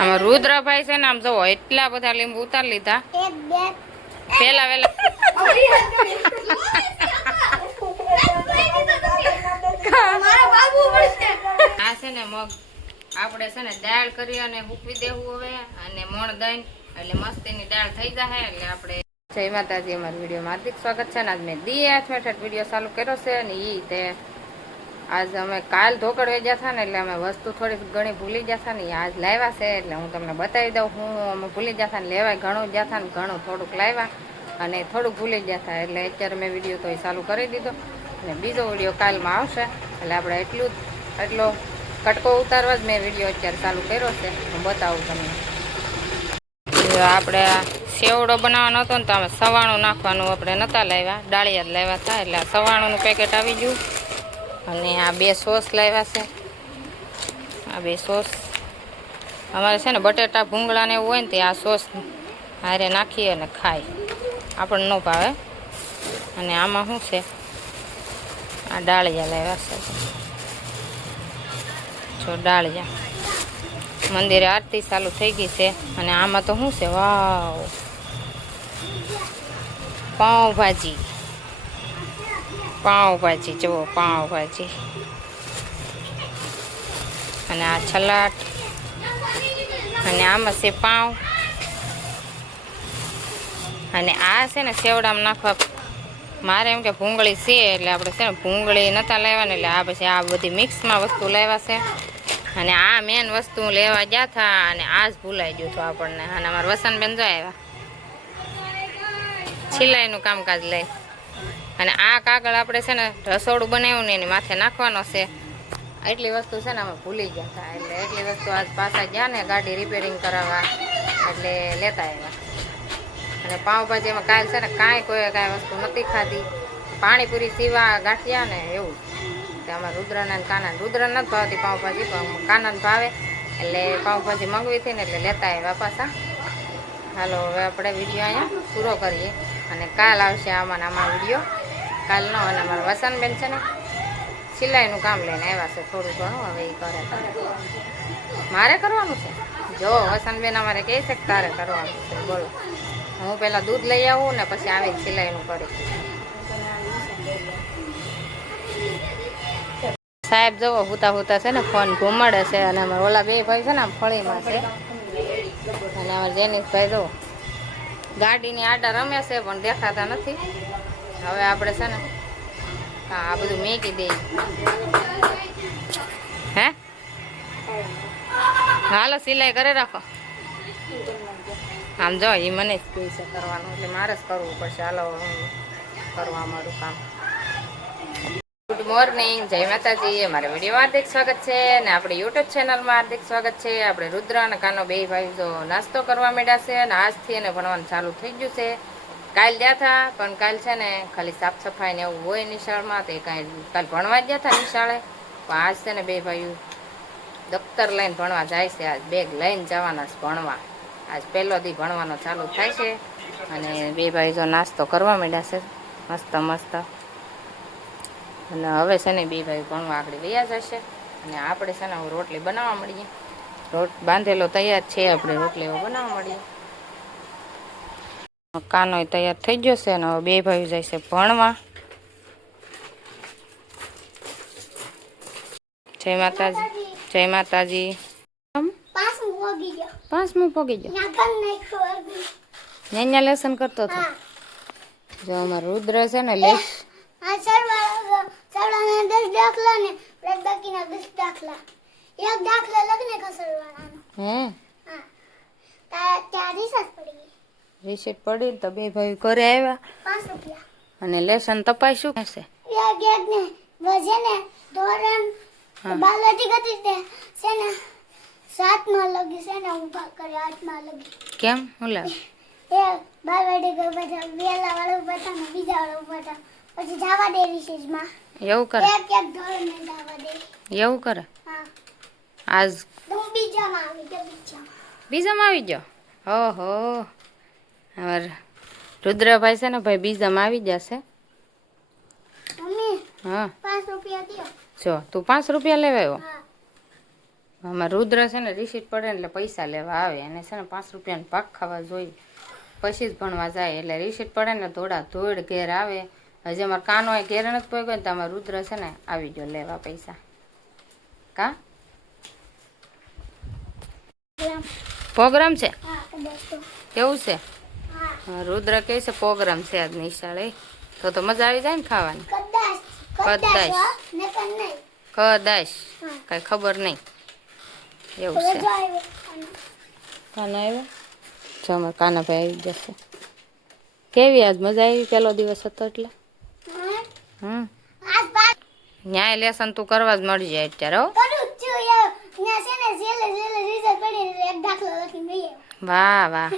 આમાં રુદ્રભાઈ છે ને આમ જોવો એટલા બધા લીંબુ ઉતારી લીધા પેલા વેલા આ છે ને મગ આપણે છે ને દાળ કરી અને મૂકવી દેવું હવે અને મોણ દઈને એટલે મસ્તીની દાળ થઈ જાય એટલે આપણે જય માતાજી અમારા વિડીયોમાં હાર્દિક સ્વાગત છે ને આજ મેં દી 8 વિડીયો ચાલુ કર્યો છે અને એ તે આજ અમે કાલ ઢોકળ વેચ્યા હતા ને એટલે અમે વસ્તુ થોડી ઘણી ભૂલી ગયા હતા ને આજ લાવ્યા છે એટલે હું તમને બતાવી દઉં હું અમે ભૂલી ગયા હતા ને લેવાય ઘણું ગયા હતા ને ઘણું થોડુંક લાવ્યા અને થોડુંક ભૂલી ગયા હતા એટલે અત્યારે મેં વિડીયો તો એ ચાલુ કરી દીધો અને બીજો વિડીયો કાલમાં આવશે એટલે આપણે એટલો કટકો ઉતારવા જ મેં વિડીયો અત્યારે ચાલુ કર્યો છે હું બતાવું તમને આપણે સેવડો બનાવવાનો હતો ને તો અમે સવાણું નાખવાનું આપણે નહોતા લાવ્યા ડાળિયા જ લાવ્યા હતા એટલે સવાણુંનું પેકેટ આવી ગયું અને આ 2 સોસ લાવ્યા છે આ 2 સોસ અમારે છે ને બટેટા ભૂંગળાને એવું હોય ને તે આ સોસ હારે નાખીએ અને ખાય આપણને ન ભાવે અને આમાં શું છે આ ડાળિયા લાવ્યા છે જો ડાળિયા મંદિરે આરતી ચાલુ થઈ ગઈ છે અને આમાં તો શું છે વાવ પાઉંભાજી જુઓ પાઉંભાજી અને આ છલાટ અને આમાં છે પાઉં અને આ છે ને સેવડામાં નાખવા મારે એમ કે ભૂંગળી છે એટલે આપણે છે ને ભૂંગળી નહોતા લાવ્યા ને એટલે આ પછી આ બધી મિક્સમાં વસ્તુ લાવ્યા છે અને આ મેન વસ્તુ લેવા ગયા હતા અને આ જ ભૂલાઈ ગયું હતું આપણને અને અમારા વસનબેન જો આવ્યા સિલાઈનું કામકાજ લઈ અને આ કાગળ આપણે છે ને રસોડું બનાવ્યું ને એની માથે નાખવાનો છે એટલી વસ્તુ છે ને અમે ભૂલી ગયા હતા એટલે એટલી વસ્તુ આજ પાછા ગયા ને ગાડી રિપેરિંગ કરાવવા એટલે લેતા આવ્યા અને પાઉંભાજીમાં કાલ છે ને કાંઈ વસ્તુ નથી ખાધી પાણીપુરી સીવા ગાંઠિયા ને એવું તે અમારા રુદ્રના રુદ્ર નથી ભાવતી પાઉંભાજી પણ કાનાને ભાવે એટલે પાઉંભાજી મંગવી હતી ને એટલે લેતા આવ્યા પાછા હાલો હવે આપણે વિડીયો અહીંયા પૂરો કરીએ અને કાલ આવશે આમાં વિડીયો કાલનો અને અમારા વસનબેન છે ને સિલાઈનું કામ લઈને આવ્યા છે થોડું ઘણું હવે એ કરે મારે કરવાનું છે જો વસનબેન અમારે કહે છે કે તારે કરવાનું છે બોલો હું પહેલાં દૂધ લઈ આવું ને પછી આવીને સિલાઈનું કરી સાહેબ જવો હુતા છે ને ફોન ઘુમાડે છે અને અમારા ઓલા 2 ભાઈ છે ને આમ ફળીમાં છે અને અમારા જેનિશભાઈ જો ગાડીની આડા રમે છે પણ દેખાતા નથી હવે આપણે છે ને હા આ બધું મેકી દઈએ હે હાલો સિલાઈ કરે રાખો આમ જો એ મને જ પૈસા કરવાનું એટલે મારે જ કરવું પડશે હાલો કરવા મારું કામ ગુડ મોર્નિંગ જય માતાજી અમારા વિડીયોમાં હાર્દિક સ્વાગત છે અને આપણી યુટ્યુબ ચેનલમાં હાર્દિક સ્વાગત છે આપણે રુદ્ર અને કાનો 2 ભાઈ જો નાસ્તો કરવા માંડ્યા છે અને આજથી એને ભણવાનું ચાલુ થઈ ગયું છે કાલ ગયા હતા પણ કાલ છે ને ખાલી સાફ સફાઈ ને એવું હોય નિશાળમાં તે કાંઈ કાલ ભણવા જ ગયા હતા નિશાળે પણ આજ છે ને 2 ભાઈઓ દફતર લઈને ભણવા જાય છે આજ બેગ લઈને જવાના છે ભણવા આજ પહેલો દી ભણવાનો ચાલુ થાય છે અને 2 ભાઈ જો નાસ્તો કરવા માંડ્યા છે મસ્ત અને હવે છે ને 2 ભાઈ ભણવા આગળ વયા જશે અને આપણે છે ને હવે રોટલી બનાવવા મળીએ બાંધેલો તૈયાર છે આપણે રોટલીઓ બનાવવા મળીએ કાનો તૈયાર થઈ ગયો છે અને હવે 2 ભાઈ જાય છે ભણવા જય માતાજી પાંચમું પોગી ગયો ન્યા લેસન કરતો હતો જો અમારો રુદ્ર છે ને લેસ 10 દાખલા ને બાકીના 10 દાખલા એક દાખલા લગને કસરવાળાનો હે હા ત્યાં રિસર્ચ પડી રિસર્ચ પડી તો 2 ભાઈ ઘરે આવ્યા 5 રૂપિયા અને લેસન તપાસ્યું છે એક ને વજે ને ધોરણ બાલવાટી ગતી છે ને 7 માં લગી છે ને હું કરે 8 માં લગી કેમ હું લે એ બાલવાટી ગઈ બધા વેલા વાળા ઉભા ને બીજા વાળા ઉભા પછી જવા દે રિસર્ચમાં એવું કરે એક ધોરણ ને જવા દે એવું કરે હા આજ હું બીજામાં આવી ગયો ઓહો રુદ્રભાઈ છે ને ભાઈ બીજામાં આવી જશે મમ્મી હા 5 રૂપિયા દો જો તું 5 રૂપિયા લેવા આવ્યો આમાં રુદ્ર છે ને રિસીટ પડે ને એટલે પૈસા લેવા આવે અને છે ને 5 રૂપિયાનો પાક ખાવા જોઈએ પછી જ ભણવા જાય એટલે રિસીટ પડે ને થોડા ધોડ ઘેર આવે હજી અમારે કાનો એ ઘેર નથી પગ્યો ને તો અમારે રુદ્ર છે ને આવી ગયો લેવા પૈસા કા પ્રોગ્રામ છે હા કદાચ તો કેવું છે હા હા, રુદ્ર કહે છે પ્રોગ્રામ છે આજ નિશાળે તો મજા આવી જાય ને ખાવાની કદાચ કદાચ. કદાચ હો, નકર નહીં કદાચ હા કઈ ખબર નહીં એવું છે રજા આવ્યો કાના આવ્યો જો અમારે કાનાભાઈ આવી જશે કેવી આજ મજા આવી પેલો દિવસ હતો એટલે હા આજ બાદ ન્યાય લેસન તું કરવા જ મળી જાય અત્યારે હો કરું છું યાર ત્યાં છે ને છેલ્લે રિઝલ્ટ પડી એક દાખલો લખીને ગઈ વાહ વાહ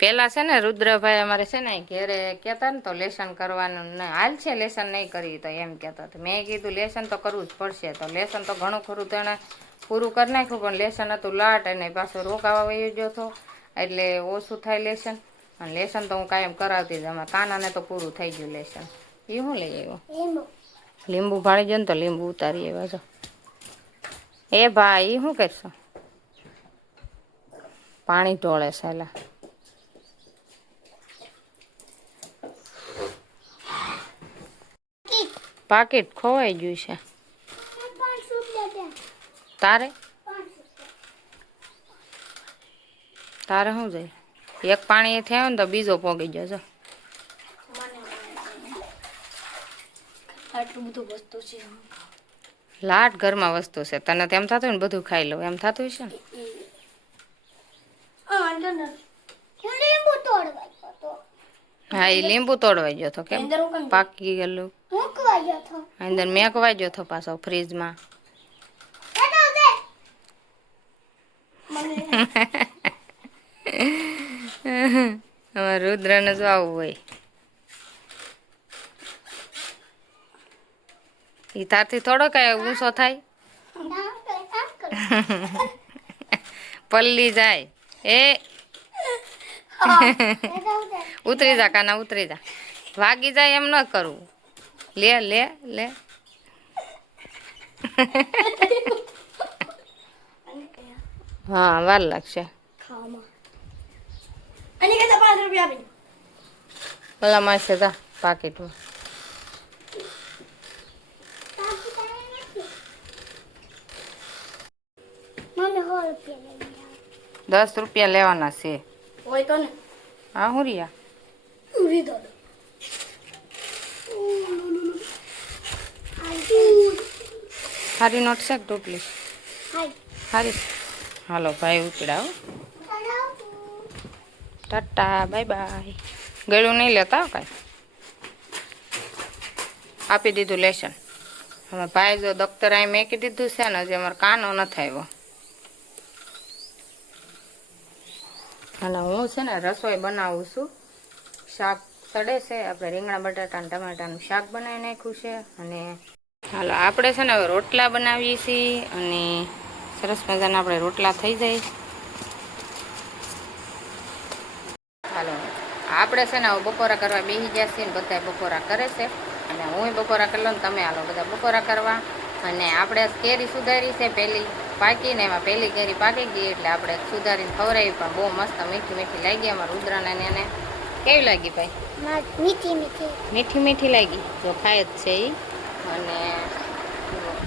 પેલા છે ને રુદ્રભાઈ અમારે છે ને ઘેરે કહેતા ને તો લેસન કરવાનું ને હાલ છે લેસન નહીં કરી તો એમ કહેતા હતા મેં કીધું લેસન તો કરવું જ પડશે તો લેસન તો ઘણું ખરું તો એને પૂરું કરી નાખ્યું પણ લેસન હતું લાટ અને પાછો રોકાવા વહી ગયો હતો એટલે ઓછું થાય લેસન અને લેસન તો હું કાયમ કરાવતી જ અમારા કાનાને તો પૂરું થઈ ગયું લેસન એ શું લઈ આવ્યો લીંબુ લીંબુ ભાળી ગયો ને તો લીંબુ ઉતારી આવ્યા છો એ ભાઈ શું કરશો પાણી ઢોળે છે એલા પાકીટ ખોવાઈ ગયું છે 5 રૂપિયા દે તારે 5 તારે શું જાય એક પાણી થયો ને તો બીજો પોગી ગયો છો આટલું બધું વસ્તુ છે લાટ ઘરમાં વસ્તુ છે તને તેમ થતું ને બધું ખાઈ લઉં એમ થતું છે ને લીંબુ તોડવા તો હા એ લીંબુ તોડવાઈ ગયો હતો કેમ અંદર હું કેમ પાકી ગયેલું મૂકવા ગયો તો અંદર મેકવાઈ ગયો હતો પાછો ફ્રીજમાં હટાવ દે મને અમારે રુદ્રને જો આવું હોય એ તારથી થોડો કઈ ઊંચો થાય કામ કર પલ્લી જાય એ હટાવ દે ઉતરી જા કાના ઉતરી જા વાગી જાય એમ ન કરવું લે લે લે હા વાર લાગશે ખાવામાં અને કહેતા 5 રૂપિયા આપી પેલા માસે જા પાકીટમાં મને 100 રૂપિયા લઈ 10 રૂપિયા લેવાના છે હોય તો ને હા હું રિયા ઉરી દો સારી નોટ છે ટોટલી હાય સારી છે. હાલો ભાઈ ઉપડાવો ટાટા બાય બાય ગળું નહીં લેતા હો કાંઈ આપી દીધું લેશન અમે ભાઈ જો દફતર અહીં મેકી દીધું છે ને હજી અમારે કાનો નથી આવ્યો અને હું છે ને રસોઈ બનાવું છું શાક સડે છે આપણે રીંગણા બટાટા અને ટમાટાનું શાક બનાવી નાખ્યું છે અને હાલો આપણે છે ને હવે રોટલા બનાવીએ છીએ અને સરસ મજાના આપણે રોટલા થઈ જાય હાલો આપણે છે ને હવે બપોરા કરવા બેસી ગયા છીએ ને બધા બપોરા કરે છે અને હું બપોરા કરી લઉં ને તમે હાલો બધા બપોરા કરવા અને આપણે કેરી સુધારી છે પહેલી પાકીને એમાં પહેલી કેરી પાકી ગઈ એટલે આપણે સુધારીને ખવડાવી પણ બહુ મસ્ત મીઠી મીઠી લાગી અમારા રુદ્રાને ને એને કેવી લાગી ભાઈ મીઠી મીઠી મીઠી મીઠી લાગી જો ખાય જ છે એ અને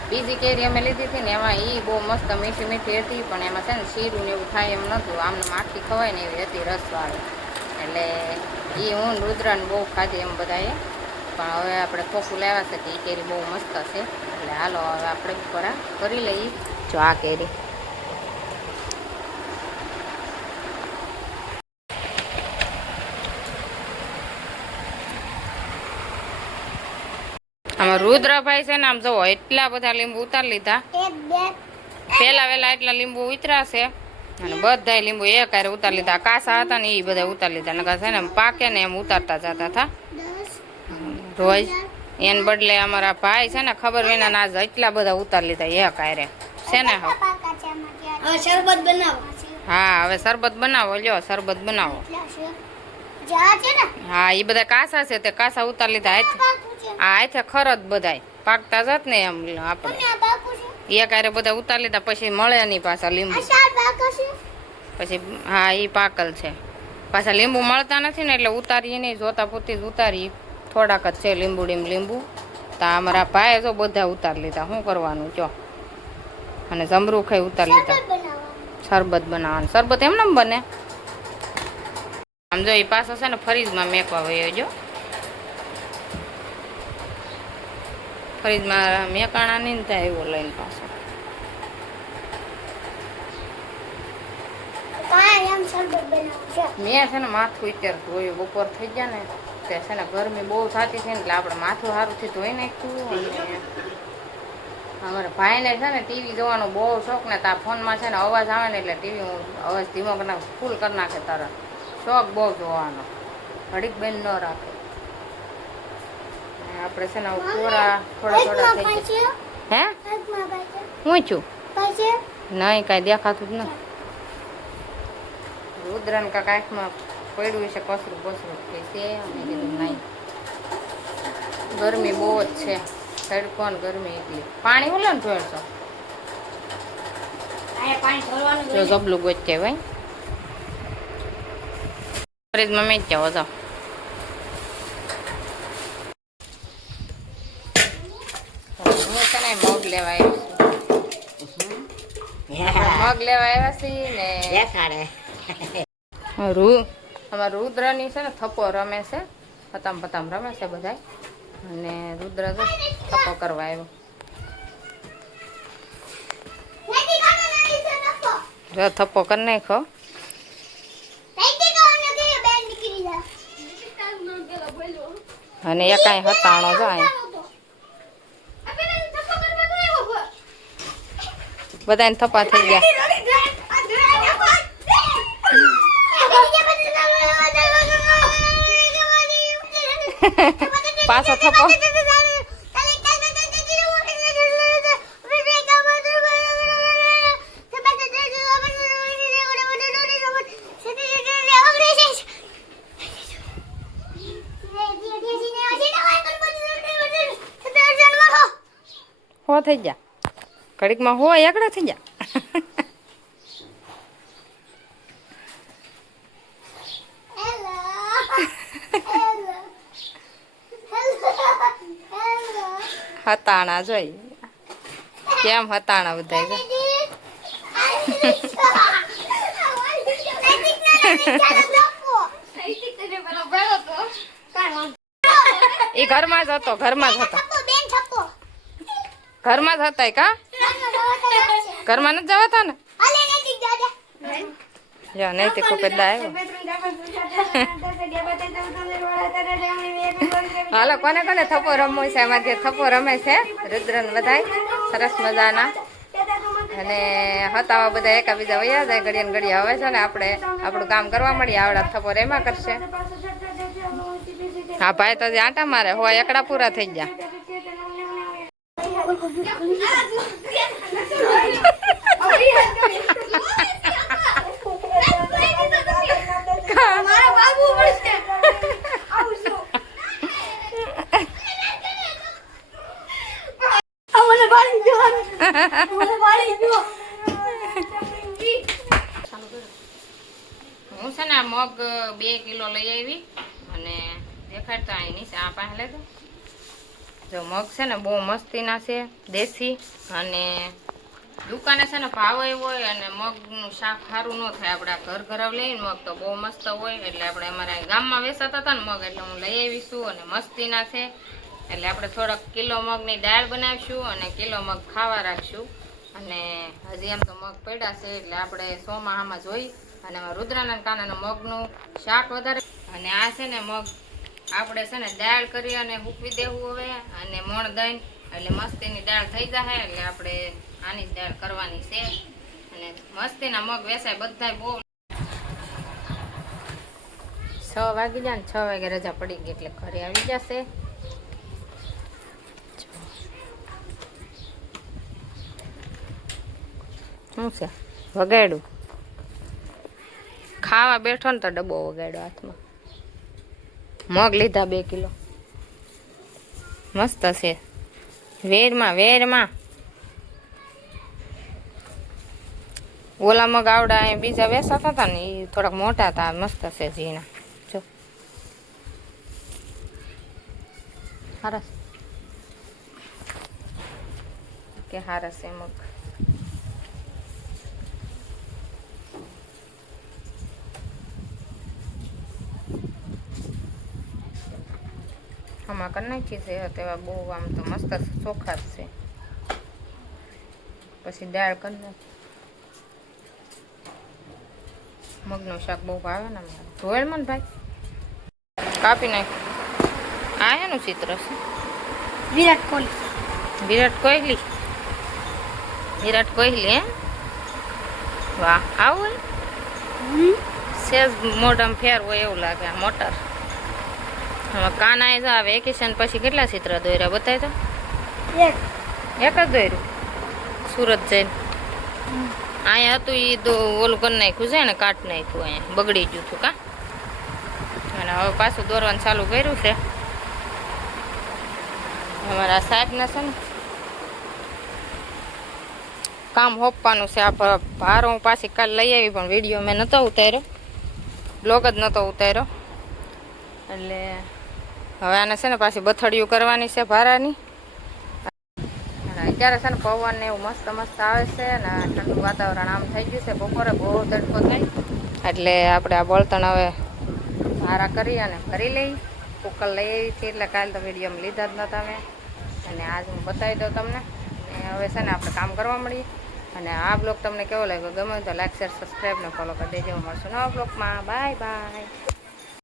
બીજી કેરી અમે લીધી હતી ને એમાં એ બહુ મસ્ત મીઠી મીઠી હતી પણ એમાં છે ને શીરું ને એવું થાય એમ નહોતું આમને આખી ખવાય ને એવી હતી રસવાળી એટલે એ હું ને રુદ્રાને બહુ ખાધી એમ બધાએ પણ હવે આપણે ખોખું લાવ્યા છે કે એ કેરી બહુ મસ્ત છે એટલે હાલો હવે આપણે બપોરા કરી લઈએ જો આ કેરી આમાં રુદ્રભાઈ છે ને આમ જુઓ એટલા બધા લીંબુ ઉતારી લીધા એક બે પેલા વેલા એટલા લીંબુ ઉતર્યા છે અને બધાય લીંબુ એક હારે ઉતારી લીધા કાસા હતા ને એ બધા ઉતારી લીધા નકર છે ને પાકે ને એમ ઉતારતા જતા હતા 10 રોજ એને બદલે અમારા ભાઈ છે ને ખબર વિના ના એટલા બધા ઉતારી લીધા એક હારે છે ને હવે પાકા છે આમાં હવે શરબત બનાવો હા હવે શરબત બનાવો લ્યો શરબત બનાવો જા છે ને હા એ બધા કાસા છે તે કાસા ઉતારી લીધા પાકું છે આ હાથે ખરત બધાય પાકતા જાત ને એમ આપણે આ પાકું છે એક હારે બધા ઉતારી લીધા પછી મળે નહીં પાછા લીંબુ. આ શાક બાકા છે પછી હા એ પાકલ છે. પાછા લીંબુ મળતા નથી ને એટલે ઉતારીએ નહીં, જોતા પૂરતી જ ઉતારી. થોડાક જ છે લીંબુ. તો અમારા ભાઈએ તો બધા ઉતારી લીધા. શું કરવાનું જો. અને જમરૂખાઈ ઉતારી લીધા. શરબત બનાવવાનું શરબત બનાવવાનું. શરબત એમને એમ બને. આમ જો એ પાછો છે ને ફ્રીજમાં મેકવા વયો જો. ફ્રીજમાં મેકાણા નહીં થાય એવો લઈને પાછો. કાંઈ એમ શરબત બનાવવાનું છે મેં છે ને માથું અત્યારે ધોયું. બપોર થઈ ગયા ને તે છે ને ગરમી બહુ થતી છે ને એટલે આપણે માથું સારુંથી ધોઈ નાખ્યું. અને અમારા ભાઈને છે ને ટીવી જોવાનો બહુ શોખ ને તાર ફોનમાં છે ને અવાજ આવે ને એટલે ટીવી હું અવાજ ધીમો કરી નાખું, ફૂલ કરી નાખે તરત. શોખ બહુ જોવાનો, ઘડીક બેન ન રાખે. આપણે છે ને પૂરા થોડા થઈ ગયા. હે હું છું નહીં કાંઈ દેખાતું જ નથી. રુદ્રન કાંઈક આંખમાં પડ્યું છે કસરું કે છે. અમે કીધું નહીં, ગરમી બહુ જ છે. તડકો ને ગરમી એટલી. પાણી ઓલે ને ઢોળશો જો જબલું ગોચે ભાઈ. ફ્રીજમાં મેં જ જાઓ જાઓ. હું છે ને મગ લેવા આવી છું. મગ લેવા આવ્યા છીએ ને અમારા રુદ્રની છે ને થપ્પો રમે છે. પતામ રમે છે બધા. અને રુદ્ર તો થપ્પો કરવા આવ્યો. જો થપ્પો કરી નાખો. અને એ કાંઈ હતાણો જો અહીંયા બધાને થપ્પા થઈ ગયા. પાછો થપ્પો. હો થઈ જા ઘડીકમાં હો એકડા થઈ જા. હતાણા જોઈ કેમ હતાણા બધા. એ ઘરમાં જ હતો. ઘરમાં જ હતા કા ઘરમાં નથી જવાતા ને. જો નૈતિક પેદા આવ્યો. હાલો કોને કોને થપ્પો રમવું છે? એમાં જે થપ્પો રમે છે રુદ્રન બધાય સરસ મજાના. અને હતાવા બધા એકાબીજા વયા જાય ઘડીએ ને ઘડીએ. હવે છે ને આપણે આપણું કામ કરવા મળીએ. આવડા થપ્પો રેમાં કરશે. હા ભાઈ તો જે આટા મારે હોય એકડા પૂરા થઈ ગયા. હું છે ને મગ 2 કિલો લઈ આવી અને દેખાડતા અહીં નીચે આ પાસે લેતો. જો મગ છે ને બહુ મસ્તીના છે, દેશી. અને દુકાને છે ને ભાવ હોય અને મગનું શાક સારું ન થાય. આપણે ઘર લઈને મગ તો બહુ મસ્ત હોય. એટલે આપણે અમારા ગામમાં વેચાતા હતા ને મગ એટલે હું લઈ આવીશું. અને મસ્તીના છે એટલે આપણે થોડાક કિલો મગની દાળ બનાવીશું અને કિલો મગ ખાવા રાખશું. અને હજી એમ તો મગ પડ્યા છે એટલે આપણે સોમાહામાં જોઈ. અને એમાં રુદ્રાનંદ કાનાના મગનું શાક વધારે. અને આ છે ને મગ આપણે છે ને દાળ કરી અને હૂકવી દેવું હવે. અને મણ દઈને એટલે મસ્તીની દાળ થઈ જાય. એટલે આપણે આની જ દાળ કરવાની છે. અને મસ્તીના મગ વેચાય બધા બહુ. 6 વાગી જાય ને 6 વાગે રજા પડી ગઈ એટલે ઘરે આવી જશે. શું છે વગાડ્યું? ખાવા બેઠો ને તો ડબ્બો વગાડ્યો હાથમાં. મગ લીધા 2 કિલો. મસ્ત છે. વેરમાં ઓલા મગ આવડા અહીંયા બીજા વેસાતા હતા ને એ થોડાક મોટા હતા, મસ્ત છે ઝીણા. જો હારસ કે હારસ છે મગ. આમાં કરી નાખી છે તેવા બહુ આમ તો મસ્ત ચોખા જ છે. પછી દાળ કરી નાખી. મગનું શાક બહુ ભાવે ને મારે. ધોયેલ મને ભાઈ કાપી નાખ. આ એનું ચિત્ર છે વિરાટ કોહલી. વિરાટ કોહલી. વિરાટ કોહલી હે? વાહ, આવું સેજ મોઢામાં ફેર હોય એવું લાગે. આ મોટર હવે કાન આવી જા. વેકેશન પછી કેટલા ચિત્ર દોર્યા બતાવી તો? એક જ દોર્યું સુરત જઈને. અહીંયા હતું એ ઓલું કરી નાખ્યું છે ને, કાઢ નાખ્યું. અહીંયા બગડી ગયું હતું કા. અને હવે પાછું દોરવાનું ચાલુ કર્યું છે. અમારા સાહેબને છે ને કામ હોપવાનું છે. આ ભાર હું પાછી કાલ લઈ આવી પણ વિડીયો મેં નહોતો ઉતાર્યો, બ્લોગ જ નહોતો ઉતાર્યો. એટલે હવે આને છે ને પાછી બથડિયું કરવાની છે ભારાની. અત્યારે છે ને પવન ને એવું મસ્ત મસ્ત આવે છે ને ઠંડુ વાતાવરણ આમ થઈ ગયું છે. બપોરે બહુ તડકો થાય એટલે આપણે આ બળતણ હવે ભારા કરી અને ભરી લઈ. કુકર લઈ આવી હતી એટલે કાલે તો વિડીયોમાં લીધા જ નહોતા મેં, અને આજ હું બતાવી દઉં તમને. અને હવે છે ને આપણે કામ કરવા મળીએ. અને આ બ્લોગ તમને કેવો લાગ્યો, ગમે તો લાઈક શેર સબસ્ક્રાઈબ ને ફોલો કરી દેજો. મળશું નવા બ્લોગમાં. Bye bye.